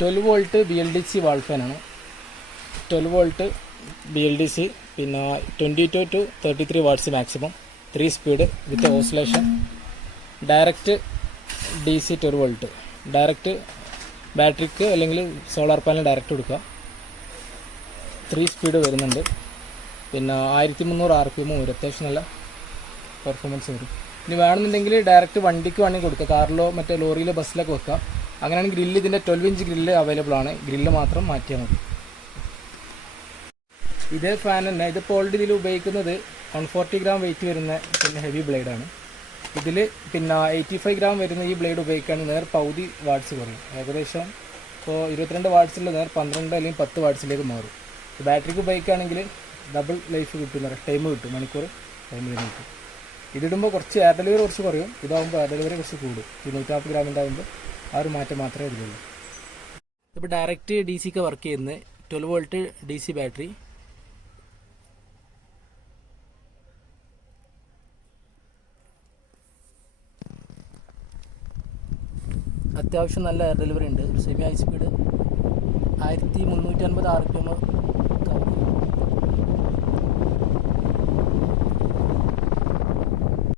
12V BLDC വാൾ ഫാനാണ്. 12V BLDC, പിന്നെ 22 to 33 watts maximum, 3 speed with oscillation, direct DC 12V, direct ബാറ്ററിക്ക് അല്ലെങ്കിൽ solar panel direct കൊടുക്കുക. 3 speed വരുന്നുണ്ട്. പിന്നെ 1300 RPM വരും. അത്യാവശ്യം നല്ല പെർഫോമൻസ് വരും. ഇനി വേണമെന്നുണ്ടെങ്കിൽ ഡയറക്റ്റ് വണ്ടിക്ക് വേണമെങ്കിൽ കൊടുക്കുക, കാറിലോ മറ്റേ ലോറിയിലോ ബസ്സിലൊക്കെ വെക്കുക. അങ്ങനെയാണെങ്കിൽ ഗ്രില്ല്, ഇതിൻ്റെ 12 ഇഞ്ച് ഗ്രില്ല് അവൈലബിൾ ആണ്. ഗ്രില്ല് മാത്രം മാറ്റിയാൽ മതി. ഇതേ ഫാൻ തന്നെ. ഇതിപ്പോൾ ഓൾറെഡി ഇതിൽ ഉപയോഗിക്കുന്നത് 140 ഗ്രാം വെയിറ്റ് വരുന്ന പിന്നെ ഹെവി ബ്ലേഡാണ്. ഇതിൽ പിന്നെ 85 ഗ്രാം വരുന്ന ഈ ബ്ലേഡ് ഉപയോഗിക്കുകയാണെങ്കിൽ നേർ പകുതി വാട്ട്സ് കുറയും. ഏകദേശം ഇപ്പോൾ 22 വാട്ട്സിൽ നേർ 12 അല്ലെങ്കിൽ 10 വാട്ട്സിലേക്ക് മാറും. ബാറ്ററിക്ക് ഉപയോഗിക്കുകയാണെങ്കിൽ ഡബിൾ ലൈഫ് കിട്ടും, ടൈം കിട്ടും, മണിക്കൂർ ടൈം കിട്ടും. ഇതിടുമ്പോൾ കുറച്ച് എയർ ഡെലിവറി കുറച്ച് കുറയും. ഇതാകുമ്പോൾ എയർ ഡെലിവറി കുറച്ച് കൂടും. 240 ഗ്രാമിൻ്റെ ആകുമ്പോൾ ആ ഒരു മാറ്റം മാത്രമേ ഇതിലുള്ളൂ. ഇപ്പോൾ ഡയറക്റ്റ് DC വർക്ക് ചെയ്യുന്ന 12V DC ബാറ്ററി. അത്യാവശ്യം നല്ല എയർ ഡെലിവറി ഉണ്ട്. Semi high speed 1350 RPM